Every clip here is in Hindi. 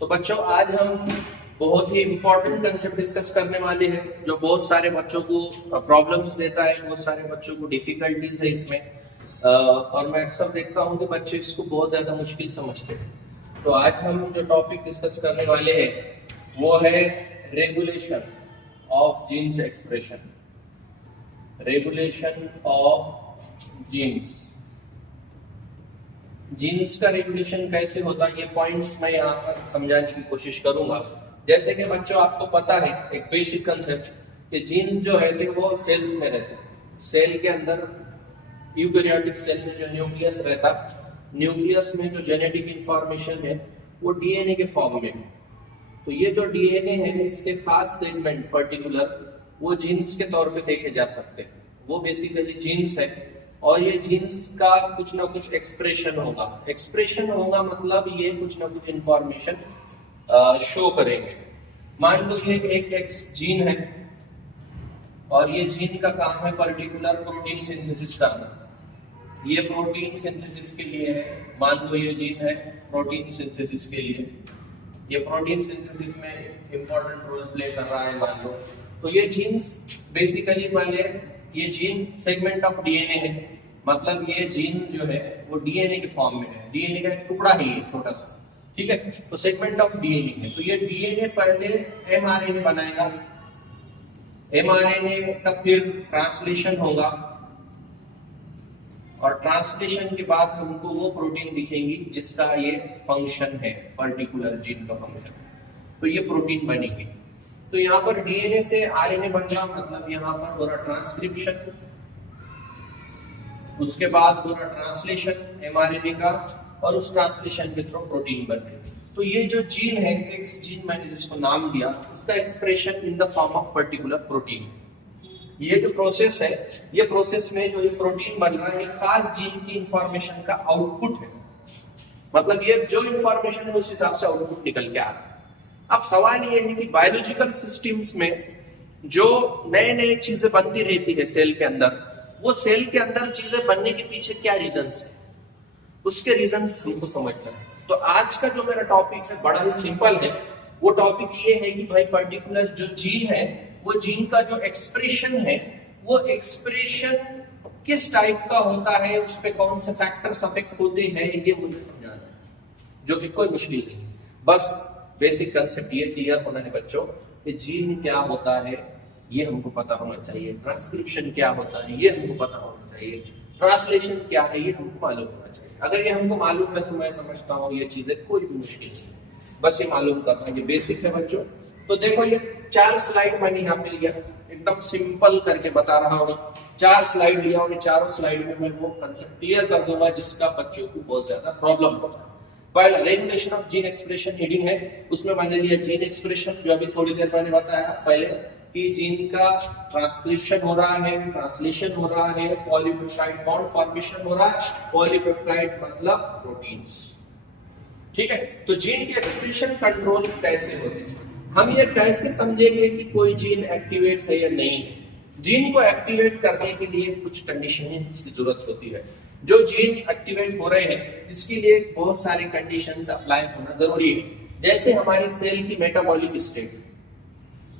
तो बच्चों आज हम बहुत ही इम्पोर्टेंट कंसेप्ट डिस्कस करने वाले हैं जो बहुत सारे बच्चों को प्रॉब्लम्स देता है, बहुत सारे बच्चों को डिफिकल्टीज है इसमें। और मैं अक्सर देखता हूँ कि बच्चे इसको बहुत ज्यादा मुश्किल समझते हैं। तो आज हम जो टॉपिक डिस्कस करने वाले हैं वो है regulation of genes expression. Regulation of genes, genes का रेगुलेशन कैसे होता है, ये पॉइंट्स मैं यहाँ पर समझाने की कोशिश करूंगा। जैसे कि बच्चों आपको पता है एक बेसिक कंसेप्ट कि जीन्स जो रहते हैं वो सेल्स में रहते हैं। सेल के अंदर यूकैरियोटिक सेल में जो न्यूक्लियस रहता, न्यूक्लियस में जो जेनेटिक इंफॉर्मेशन है वो डीएनए के फॉर्म में है। तो ये जो डीएनए है इसके खास सेगमेंट पर्टिकुलर वो जीन्स के तौर पे देखे जा सकते हैं। वो बेसिकली जीन्स है और ये जीन्स का कुछ ना कुछ एक्सप्रेशन होगा। एक्सप्रेशन होगा मतलब ये कुछ ना कुछ इंफॉर्मेशन शो करेंगे। मान लो ये एक एक्स जीन है और ये जीन का काम है पर्टिकुलर प्रोटीन सिंथेसिस करना। ये प्रोटीन सिंथेसिस के लिए है। मान लो ये जीन है प्रोटीन सिंथेसिस के लिए, ये प्रोटीन सिंथेसिस में इंपॉर्टेंट रोल प्ले कर रहा है मान लो। तो ये जीन्स बेसिकली पहले ये जीन सेगमेंट ऑफ डीएनए है, मतलब ये जीन जो है वो डीएनए के फॉर्म में है। डीएनए का एक टुकड़ा ही है छोटा सा, ठीक है। तो सेगमेंट ऑफ डीएनए है। तो ये डीएनए पहले एमआरएनए बनाएगा, एमआरएनए का फिर ट्रांसलेशन होगा और ट्रांसलेशन के बाद हमको वो प्रोटीन दिखेंगी जिसका ये फंक्शन है, पर्टिकुलर जीन का फंक्शन। तो ये प्रोटीन बनेगी। तो यहाँ पर डीएनए से आरएनए बन रहा, मतलब यहाँ पर हो रहा ट्रांसक्रिप्शन, उसके बाद हो रहा ट्रांसलेशन एमआरएनए का और उस ट्रांसलेशन के थ्रू प्रोटीन बन रही। तो ये जो जीन है एक्स जीन, मैंने जिसको नाम दिया, उसका expression in the form of particular protein. ये जो प्रोसेस है, ये प्रोसेस में जो ये प्रोटीन बन रहा है ये खास जीन की इंफॉर्मेशन का आउटपुट है। मतलब ये जो इंफॉर्मेशन है उस हिसाब से आउटपुट निकल के आ रहा है। अब सवाल ये है कि बायोलॉजिकल सिस्टम्स में जो नए नए चीजें बनती रहती है सेल के अंदर, वो सेल के अंदर चीजें बनने के पीछे क्या रीजंस है, उसके रीजंस हमको समझना है। तो आज का जो मेरा टॉपिक है बड़ा ही सिंपल है। वो टॉपिक ये है कि भाई पर्टिकुलर जो जीन है वो जीन का जो एक्सप्रेशन है वो एक्सप्रेशन किस टाइप का होता है, उस पे कौन से फैक्टर्स अफेक्ट होते हैं, ये मुझे समझाना है, जो कि कोई मुश्किल नहीं। बस बेसिक कंसेप्ट ये क्लियर होना है बच्चों कि जीन क्या होता है ये हमको पता होना चाहिए, ट्रांसक्रिप्शन क्या होता है ये हमको पता होना चाहिए, ट्रांसलेशन क्या है ये हमको मालूम होना चाहिए। अगर ये हमको मालूम है तो मैं समझता हूँ ये चीजें कोई भी मुश्किल नहीं, बस ये मालूम करना, ये बेसिक है बच्चों। तो देखो ये 4 स्लाइड मैंने यहाँ पे लिया, एकदम सिंपल करके बता रहा हूँ। 4 स्लाइड लिया और 4 स्लाइड में मैं वो कंसेप्ट क्लियर कर दूंगा जिसका बच्चों को बहुत ज्यादा प्रॉब्लम होता है। पहला regulation of gene expression heading है, उसमें मैंने लिया जीन एक्सप्रेशन, जो अभी थोड़ी देर मैंने बताया पहले कि जीन का ट्रांसक्रिप्शन हो रहा है, ट्रांसलेशन हो रहा है, पॉलीपेप्टाइड बॉन्ड फॉर्मेशन हो रहा है। पॉलीपेप्टाइड मतलब प्रोटीन्स, ठीक है। तो जीन के एक्सप्रेशन कंट्रोल कैसे होते हैं, हम ये कैसे समझेंगे कि कोई जीन एक्टिवेट है या नहीं है। जीन को एक्टिवेट करने के लिए कुछ कंडीशंस की जरूरत होती है। जो जीन एक्टिवेट हो रहे हैं इसके लिए बहुत सारे कंडीशंस अप्लाई होना जरूरी है। जैसे हमारी सेल की मेटाबॉलिक स्टेट,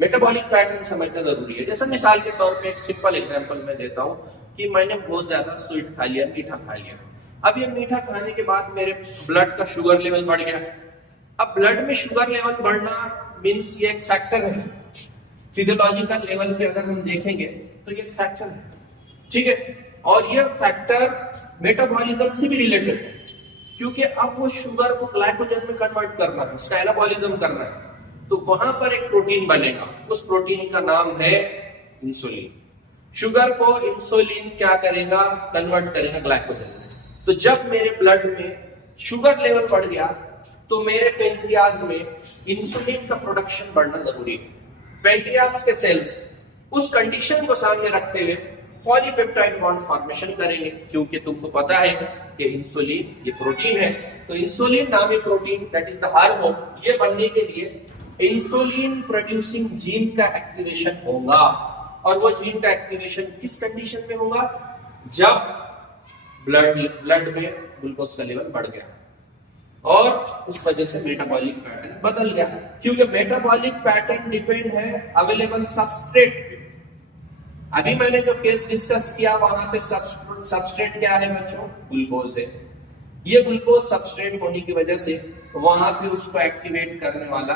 मेटाबॉलिक पैटर्न समझना जरूरी है। जैसे मिसाल के तौर पे एक सिंपल एग्जांपल मैं देता हूं कि मैंने बहुत ज्यादा स्वीट खा लिया, मीठा खा लिया। अब ये मीठा खाने के बाद मेरे ब्लड का शुगर लेवल बढ़ गया। अब ब्लड में शुगर लेवल बढ़ना मींस ये एक फैक्टर है, फिजियोलॉजिकल लेवल पे अगर हम देखेंगे तो ये फैक्टर है, ठीक है। और ये फैक्टर मेटाबॉलिज्म से भी रिलेटेड है, क्योंकि अब वो शुगर को ग्लाइकोजन में कन्वर्ट करना है, उसका एनाबॉलिज्म करना है। तो वहां पर एक प्रोटीन बनेगा, उस प्रोटीन का नाम है इंसुलिन। शुगर को इंसुलिन क्या करेगा, कन्वर्ट करेगा ग्लाइकोजन में। तो जब मेरे ब्लड में शुगर लेवल बढ़ गया तो मेरे पेंक्रियाज में इंसुलिन का प्रोडक्शन बढ़ना जरूरी है। पेंक्रियाज के सेल्स उस कंडीशन को सामने रखते हुए पॉलीपेप्टाइड बॉन्ड फॉर्मेशन करेंगे, क्योंकि तुमको पता है कि इंसुलिन ये प्रोटीन है। तो इंसुलिन नामी protein that is the hormone, ये बनने के लिए इंसुलिन प्रोड्यूसिंग जीन का एक्टिवेशन होगा। और वो जीन का एक्टिवेशन किस कंडीशन में होगा, जब ब्लड में ग्लूकोज का लेवल बढ़ गया। और उस वजह से मेटाबॉलिक पैटर्न बदल गया, क्योंकि मेटाबॉलिक पैटर्न डिपेंड है अवेलेबल सबस्ट्रेट पे। अभी मैंने जो केस डिस्कस किया वहां पे सबस्ट्रेट क्या है बच्चों, ग्लूकोज है। ये ग्लूकोज सबस्ट्रेट होने की वजह से वहां पे उसको एक्टिवेट करने वाला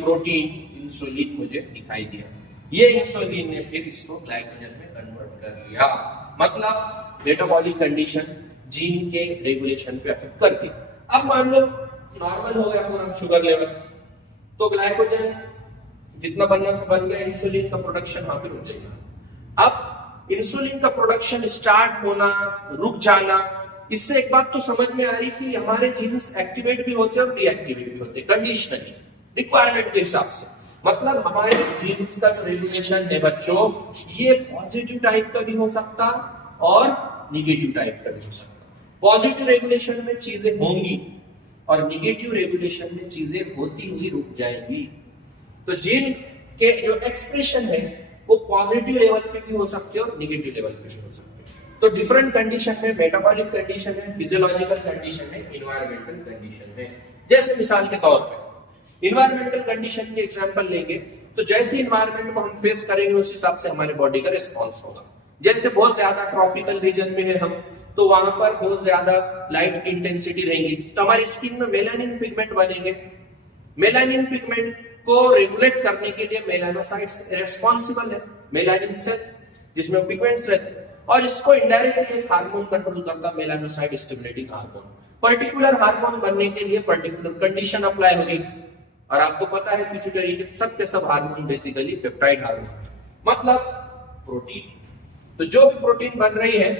प्रोटीन इंसुलिन मुझे दिखाई दिया। ये इंसुलिन ने फिर इसको ग्लाइकोजन में कन्वर्ट कर लिया। मतलब मेटाबॉलिक कंडीशन जीन के रेगुलेशन पे अफेक्ट करती। अब मान लो नॉर्मल हो गया पूरा शुगर लेवल, तो ग्लाइकोजन जितना बनना था बन गया, इंसुलिन का प्रोडक्शन वहां पे रुक जाएगा। अब इंसुलिन का प्रोडक्शन स्टार्ट होना, रुक जाना, इससे एक बात तो समझ में आ रही कि हमारे जीन्स एक्टिवेट भी होते हैं और डीएक्टिवेट भी होते हैं कंडीशनली, रिक्वायरमेंट के हिसाब से। मतलब हमारे जीन्स का जो रेगुलेशन है बच्चों, ये पॉजिटिव टाइप का भी हो सकता और निगेटिव टाइप का भी हो सकता। पॉजिटिव रेगुलेशन में चीजें होंगी और निगेटिव रेगुलेशन में चीजें होती हुई रुक जाएंगी। तो जीन के जो एक्सप्रेशन है वो पॉजिटिव लेवल पे भी हो सकते हैं और निगेटिव लेवल पे भी हो सकते हैं। तो डिफरेंट कंडीशन में, मेटाबॉलिक कंडीशन है, फिजियोलॉजिकल कंडीशन है, इन्वायरमेंटल कंडीशन है। जैसे मिसाल के तौर पे इन्वायरमेंटल कंडीशन की एग्जांपल लेंगे, तो जैसे इन्वायरमेंट को हम फेस करेंगे उस हिसाब से हमारे बॉडी का रिस्पॉन्स होगा। जैसे बहुत ज्यादा ट्रॉपिकल रीजन में है हम, तो वहां पर बहुत ज्यादा लाइट की इंटेंसिटी रहेंगी, तो हमारी स्किन में मेलानिन पिगमेंट बनेंगे। मेलानिन पिगमेंट को रेगुलेट करने के लिए मेलानोसाइट्स रिस्पॉन्सिबल है, मेलानिन सेल्स जिसमें पिगमेंट्स रहते हैं, और इसको इनडायरेक्टली एक हार्मोन कंट्रोल करता है, melanocyte stimulating hormone. Particular hormone बनने के लिए पर्टिकुलर कंडीशन अप्लाई होगी, और आपको पता है पिट्यूटरी के सब हार्मोन बेसिकली पेप्टाइड हार्मोन, मतलब प्रोटीन। तो जो भी प्रोटीन बन रही है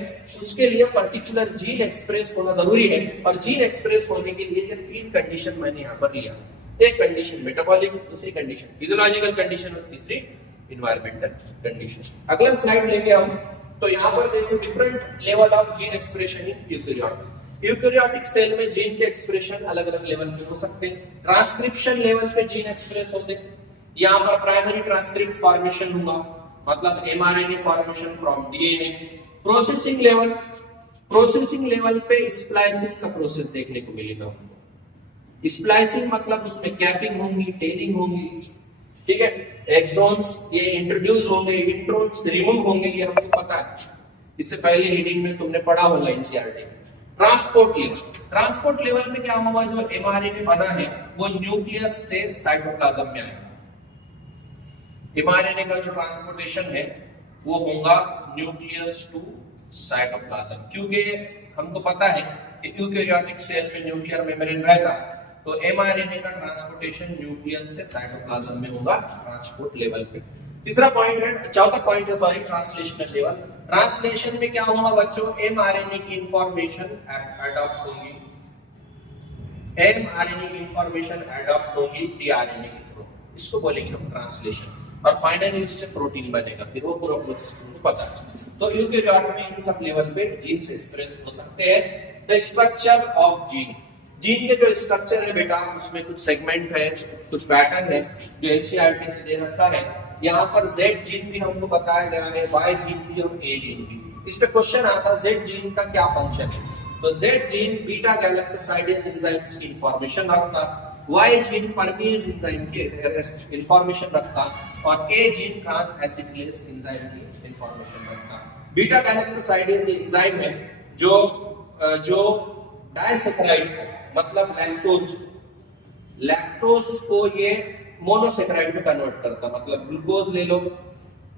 उसके लिए पर्टिकुलर जीन एक्सप्रेस होना जरूरी है, और जीन एक्सप्रेस होने के लिए ये तीन कंडीशन मैंने यहाँ पर लिया। एक कंडीशन मेटाबॉलिक, दूसरी कंडीशन फिजियोलॉजिकल कंडीशन और तीसरी इन्वायरमेंटल कंडीशन। अगला स्लाइड लेंगे हम, तो यहाँ पर देखो different level of gene expression in eukaryote. Eukaryotic cell में जीन के एक्सप्रेशन अलग अलग लेवल पे हो सकते हैं। ट्रांसक्रिप्शन लेवल पे जीन एक्सप्रेस होते हैं। यहाँ पर प्राइमरी ट्रांसक्रिप्ट फॉर्मेशन हुआ, मतलब mRNA formation from DNA. Processing level पे स्प्लाइसिंग का प्रोसेस देखने को मिलेगा हमको। स्प्लाइसिंग मतलब उसमें कैपिंग होंगी, टेलिंग होंगी, ठीक है, एक्सॉन्स ये इंट्रोड्यूस होंगे, इंट्रोन्स रिमूव होंगे, ये हमको पता है, इससे पहले रीडिंग में तुमने पढ़ा होगा एनसीईआरटी में। ट्रांसपोर्ट लेवल में क्या होगा, जो एमआरएनए बना है वो न्यूक्लियस से साइटोप्लाज्म में आएगा। एमआरएनए का जो ट्रांसपोर्टेशन है वो होगा न्यूक्लियस टू साइटोप्लाज्म, क्योंकि हमको पता है कि यूकेरियोटिक सेल में न्यूक्लियर मेम्ब्रेन रहता, तो एमआरएनए का ट्रांसपोर्टेशन न्यूक्लियस से साइटोप्लाज्म में होगा ट्रांसपोर्ट लेवल पे। चौथा पॉइंट है सॉरी, ट्रांसलेशनल लेवल। ट्रांसलेशन में क्या होगा बच्चों, एमआरएनए की इंफॉर्मेशन अडॉप्ट होगी, एमआरएनए की इंफॉर्मेशन अडॉप्ट होगी टीआरएनए के थ्रू, इसको बोलेंगे हम ट्रांसलेशन। और फाइनली इससे प्रोटीन बनेगा, फिर वो पूरा प्रोसेस तुमको पता है। तो यूकेरियोट में इन सब लेवल पे जीन्स एक्सप्रेस हो सकते हैं। The structure of gene, gene के जो स्ट्रक्चर है बेटा, उसमें कुछ सेगमेंट है, कुछ पैटर्न है जो एनसीईआरटी ने दे रखा है। यहाँ पर जेड जीन भी हमको बताया गया है, वाई जीन भी और ए जीन भी। इस पे क्वेश्चन आता है जेड जीन का क्या फंक्शन है, तो Z gene beta galactosidase enzymes की इंफॉर्मेशन रखता, वाई जीन परमेज एंजाइम की इंफॉर्मेशन रखता, और ए जीन ट्रांस एसिटिलेज एंजाइम की इंफॉर्मेशन रखता। बीटा गैलेक्टोसाइडेज एंजाइम है जो डाइसैकेराइड मतलब लैक्टोज को ये मोनोसैकेराइड में कन्वर्ट करता, मतलब ग्लूकोज ले लो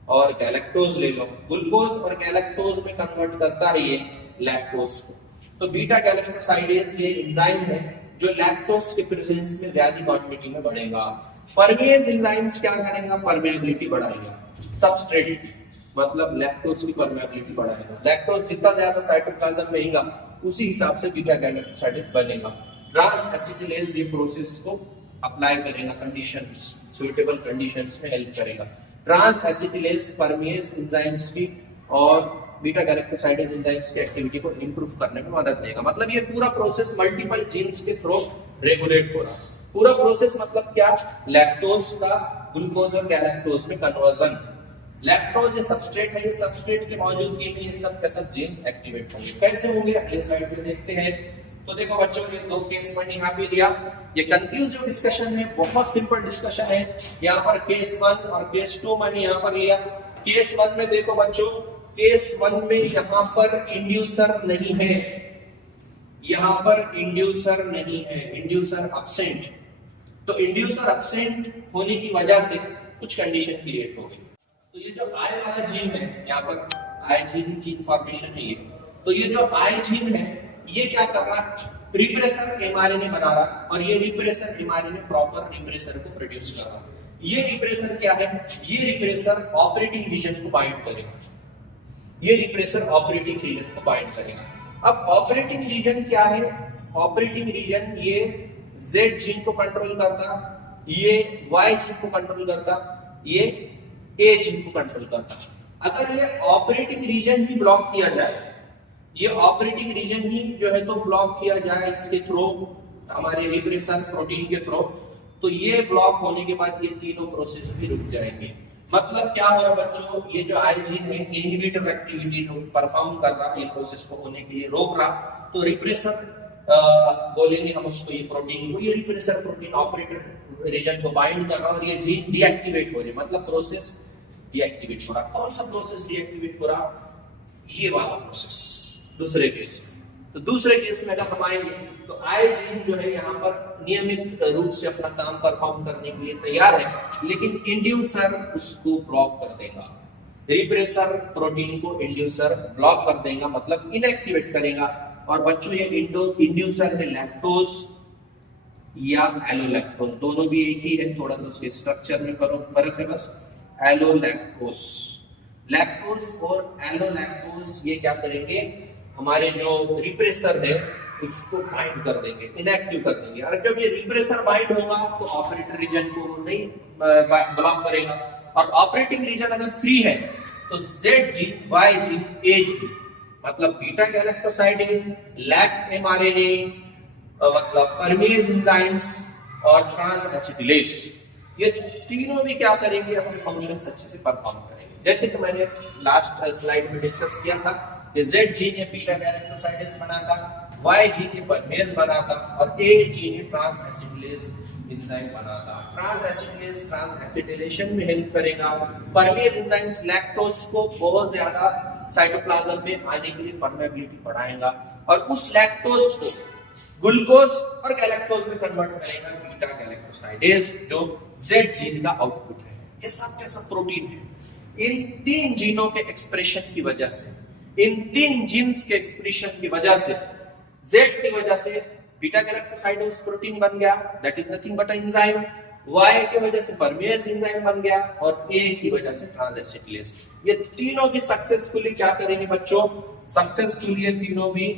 और गैलेक्टोज ले लो, ग्लूकोज और गैलेक्टोज में कन्वर्ट करता है ये लैक्टोज को। तो बीटा गैलेक्टोसाइडेज ये एंजाइम है जो लैक्टोज के प्रेजेंस में ज्यादा क्वांटिटी में बढ़ेगा। परमेज एंजाइम्स क्या करेगा, परमेबिलिटी बढ़ाएगा सबस्ट्रेट की, मतलब लैक्टोज की परमेबिलिटी बढ़ाएगा। लैक्टोज जितना ज्यादा साइटोप्लाज्म में रहेगा उसी हिसाब से बीटा गैलेक्टोसाइडेज बनेगा। ट्रांस एसिटिलेज ये प्रोसेस को अप्लाई करेगा, कंडीशंस सुइटेबल कंडीशंस में हेल्प करेगा। ट्रांस एसिटिलेज परमेज एंजाइम्स की और बीटा गैलेक्टोसाइडेज एंजाइम्स की एक्टिविटी को इंप्रूव करने में मदद देगा। मतलब ये पूरा प्रोसेस मल्टीपल जीन्स के थ्रू रेगुलेट हो रहा है। पूरा प्रोसेस मतलब क्या, लैक्टोज का ग्लूकोज और गैलेक्टोज में कन्वर्जन। लैक्टोज ये सबस्ट्रेट है, ये सबस्ट्रेट की मौजूदगी में ये सब के सब जीन्स एक्टिवेट होंगे। कैसे होंगे अगले स्लाइड में देखते हैं। तो देखो बच्चों, ये दो केस मैंने यहाँ पे लिया। ये कंक्लूसिव डिस्कशन है, बहुत सिंपल डिस्कशन है। यहाँ पर केस 1 और केस 2 मैंने यहाँ पर लिया। केस 1 में देखो बच्चों, केस 1 में यहाँ पर इंड्यूसर नहीं है, यहाँ पर इंड्यूसर नहीं है, इंड्यूसर एब्सेंट। तो इंड्यूसर एब्सेंट होने की वजह से कुछ कंडीशन क्रिएट हो गई। तो ये जो आई वाला जीन है, यहाँ पर आई जीन की इंफॉर्मेशन है ये। तो ये जो आई जीन है, ये क्या कर रहा है, रिप्रेसर एमआरएनए बना रहा है, और ये रिप्रेसर एमआरएनए प्रॉपर रिप्रेसर को प्रोड्यूस कर रहा है। ये रिप्रेसर क्या है, ये रिप्रेसर ऑपरेटिंग रीजन को बाइंड करेगा, ये रिप्रेसर ऑपरेटिंग रीजन को बाइंड करेगा। अब ऑपरेटिंग रीजन क्या है, ऑपरेटिंग रीजन ये Z जीन को कंट्रोल करता, ये Y जीन को कंट्रोल करता, ये A जीन को कंट्रोल करता। अगर ये ऑपरेटिंग रीजन ही ब्लॉक किया जाए, ये ऑपरेटिंग रीजन ही जो है तो ब्लॉक किया जाए इसके थ्रू, हमारे रिप्रेसर प्रोटीन के थ्रू, तो ये ब्लॉक होने के बाद ये तीनों प्रोसेस भी रुक जाएंगे। मतलब क्या हो रहा बच्चों, ये जो आई जीन है इनहिबिटर एक्टिविटी परफॉर्म कर रहा, ये प्रोसेस को होने के लिए रोक रहा, तो रिप्रेसर बोलेंगे हम उसको, ये प्रोटीन को, ये रिप्रेसर प्रोटीन ऑपरेटर रीजन को बाइंड कर रहा और ये जीन डीएक्टिवेट हो रही, मतलब प्रोसेस डीएक्टिवेट हो रहा। कौन सा प्रोसेस डीएक्टिवेट हो रहा, ये वाला प्रोसेस दूसरे केस में। तो दूसरे केस में अगर हम आएंगे तो आई जीन जो है यहाँ पर नियमित रूप से अपना काम परफॉर्म करने के लिए तैयार है, लेकिन इंड्यूसर उसको ब्लॉक कर देगा, रिप्रेसर प्रोटीन को इंड्यूसर ब्लॉक कर देगा, मतलब इनएक्टिवेट करेगा। और बच्चों ये इंड्यूसर है लैक्टोज या एलोलैक्टोज, दोनों भी एक ही है, थोड़ा सा उसके स्ट्रक्चर में फर्क है बस। एलोलैक्टोज, लैक्टोज और एलोलैक्टोज ये क्या करेंगे, हमारे जो रिप्रेसर है इसको बाइंड कर देंगे, इनएक्टिव कर देंगे। और जब ये रिप्रेसर बाइंड होगा तो ऑपरेटिंग रीजन को नहीं ब्लॉक करेगा, और ऑपरेटिंग रीजन अगर फ्री है तो Z gene, Y gene, A gene, मतलब बीटा गैलेक्टोसाइडेज, लैक एमआरएनए, मतलब परमेज एंजाइम्स और ट्रांस एसिटिलेज, ये तीनों भी क्या करेंगे, अपने फंक्शंस अच्छे से परफॉर्म करेंगे। जैसे कि मैंने लास्ट स्लाइड में डिस्कस किया था, ये Z जीन ये बीटा गैलेक्टोसाइडेज बनाता, Y जीन ये परमेज बनाता, और A जीन ये ट्रांस एसिटिलेज एंजाइम बनाता। ट्रांस एसिटिलेज ट्रांस एसिटिलेशन में हेल्प करेगा। परमेज एंजाइम्स लैक्टोज को बहुत ज्यादा साइटोप्लाज्म में आने के लिए परमेबिलिटी बढ़ाएगा, और उस लैक्टोज को ग्लूकोज और गैलेक्टोज में कन्वर्ट करेगा बीटा गैलेक्टोसाइडेज, जो Z जीन का आउटपुट है। ये सब के सब प्रोटीन है। इन तीन जीनों के एक्सप्रेशन की वजह से, इन तीन जीन्स के एक्सप्रेशन की वजह से, Z की वजह से बीटा गैलेक्टोसाइडेज प्रोटीन बन गया, that is nothing but enzyme. Y की वजह से परमेज एंजाइम बन गया, और A की वजह से ट्रांस एसिटिलेज। ये तीनों भी सक्सेसफुली क्या करेंगे बच्चों, सक्सेसफुली ये तीनों भी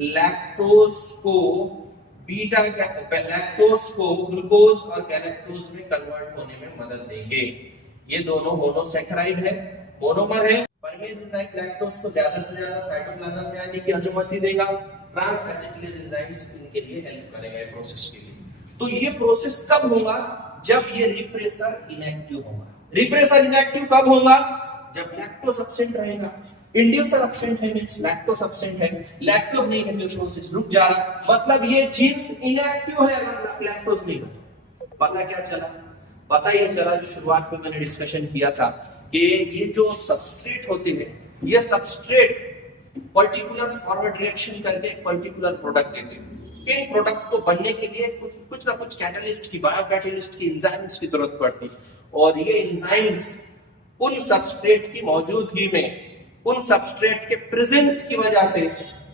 लैक्टोज को लैक्टोज को ग्लूकोज और गैलेक्टोज में कन्वर्ट होने में मदद देंगे। ये दोनों मोनोसैकेराइड है, मोनोमर है। परमेज एंजाइम लैक्टोज को ज्यादा से ज्यादा साइटोप्लाज्म में आने की अनुमति देगा, ट्रांस एसिटिलेज एंजाइम्स इनके लिए हेल्प करेगा ये प्रोसेस के लिए। तो ये प्रोसेस कब होगा, जब ये रिप्रेसर इनएक्टिव होगा। रिप्रेसर इनएक्टिव कब होगा, जब लैक्टोज एब्सेंट रहेगा। इंड्यूसर एब्सेंट है मींस लैक्टोज एब्सेंट है, लैक्टोज नहीं है तो प्रोसेस रुक जा रहा, मतलब ये जीन्स इनएक्टिव है अगर लैक्टोज नहीं हो। पता क्या चला, पता ये चला जो शुरुआत में मैंने डिस्कशन किया था कि ये जो सबस्ट्रेट होते हैं, ये सबस्ट्रेट पर्टिकुलर फॉरवर्ड रिएक्शन करके एक पर्टिकुलर प्रोडक्ट देते हैं। इन प्रोडक्ट को बनने के लिए कुछ ना कुछ कैटलिस्ट की, बायो कैटलिस्ट की, एंजाइम्स की जरूरत पड़ती, और ये एंजाइम्स उन सबस्ट्रेट की मौजूदगी में, उन सबस्ट्रेट के प्रेजेंस की वजह से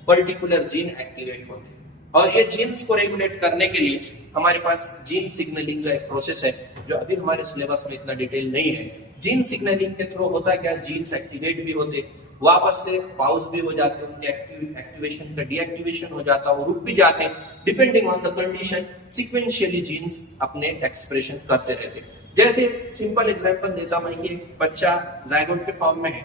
पर्टिकुलर जीन एक्टिवेट होते हैं। और ये जीन्स को रेगुलेट करने के लिए हमारे पास जीन सिग्नलिंग का एक प्रोसेस है, जो अभी हमारे सिलेबस में इतना डिटेल नहीं है। जीन सिग्नलिंग के थ्रू होता क्या, जीन्स एक्टिवेट भी होते, वापस से पाउज भी हो जाते, उनके एक्टिवेशन का डीएक्टिवेशन हो जाता, वो रुक भी जाते, depending on the condition. Sequentially genes अपने एक्सप्रेशन करते रहते। जैसे सिंपल एग्जांपल देता मैं, कि एक बच्चा जायगोट के फॉर्म में है,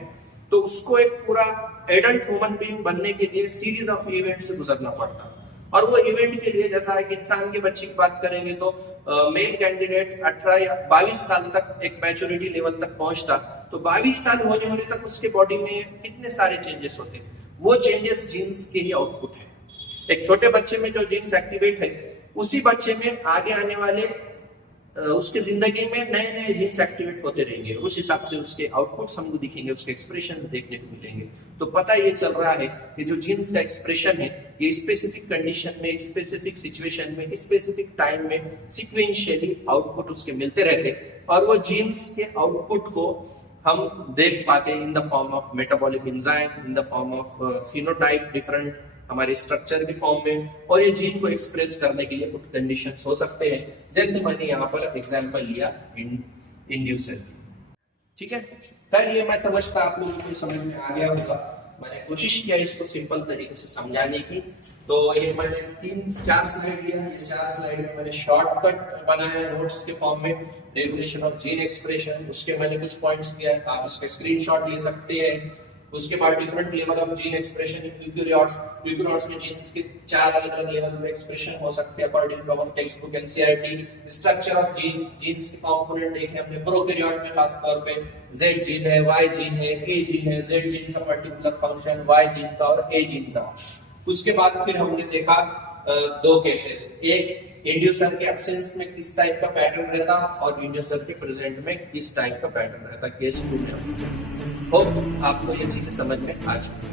तो उसको एक पूरा एडल्ट ह्यूमन बीइंग बनने के लिए सीरीज ऑफ इवेंट से गुजरना पड़ता, और वो इवेंट के लिए, जैसा एक इंसान के बच्चे की बात करेंगे तो मेल कैंडिडेट 18 या 22 साल तक एक मैच्योरिटी लेवल तक पहुंचता, तो 22 साल होने तक उसके बॉडी में कितने सारे चेंजेस होते, वो चेंजेस जीन्स के ही आउटपुट है। एक छोटे बच्चे में जो जीन्स एक्टिवेट है, उसी बच्चे में आगे आने वाले उसके जिंदगी में नए नए जीन्स एक्टिवेट होते रहेंगे। उस हिसाब से उसके आउटपुट्स हमको दिखेंगे, उसके एक्सप्रेशंस देखने को मिलेंगे। तो पता ये चल रहा है कि जो जीन्स का एक्सप्रेशन है ये स्पेसिफिक कंडीशन में, स्पेसिफिक सिचुएशन में, स्पेसिफिक टाइम में सिक्वेंशियली आउटपुट उसके मिलते रहते, और वो जीन्स के आउटपुट को हम देख पाते in the form of metabolic enzyme, in the form of phenotype, different हमारे स्ट्रक्चर की फॉर्म में, और ये जीन को एक्सप्रेस करने के लिए कुछ कंडीशंस हो सकते हैं, जैसे मैंने यहाँ पर एग्जांपल लिया इंड्यूसर। ठीक है, खैर ये मैं समझता आप लोगों को समझ में आ गया होगा। मैंने कोशिश किया इसको सिंपल तरीके से समझाने की। तो ये मैंने 3-4 स्लाइड लिया, ये 4 स्लाइड में मैंने शॉर्टकट बनाया नोट्स के फॉर्म में, रेगुलेशन ऑफ जीन एक्सप्रेशन, उसके मैंने कुछ पॉइंट्स दिया, आप इसके स्क्रीनशॉट ले सकते हैं। उसके बाद different level of gene expression in eukaryotes में जीन्स के 4 अलग-अलग लेवल में एक्सप्रेशन हो सकते हैं according to our text book NCERT. Structure of genes के कंपोनेंट देखे हमने प्रोकैरियोट में, खास तौर पे Z जीन है, Y जीन है, A जीन है, Z जीन का पर्टिकुलर फंक्शन, Y जीन का और A जीन का। उसके बाद फिर हमने देखा 2 केसेस, एक इंड्यूसर के एब्सेंस में किस टाइप का पैटर्न रहता और इंड्यूसर के प्रेजेंट में किस टाइप का पैटर्न रहता, केस 2 में। होप आपको ये चीजें समझ में आ चुकी।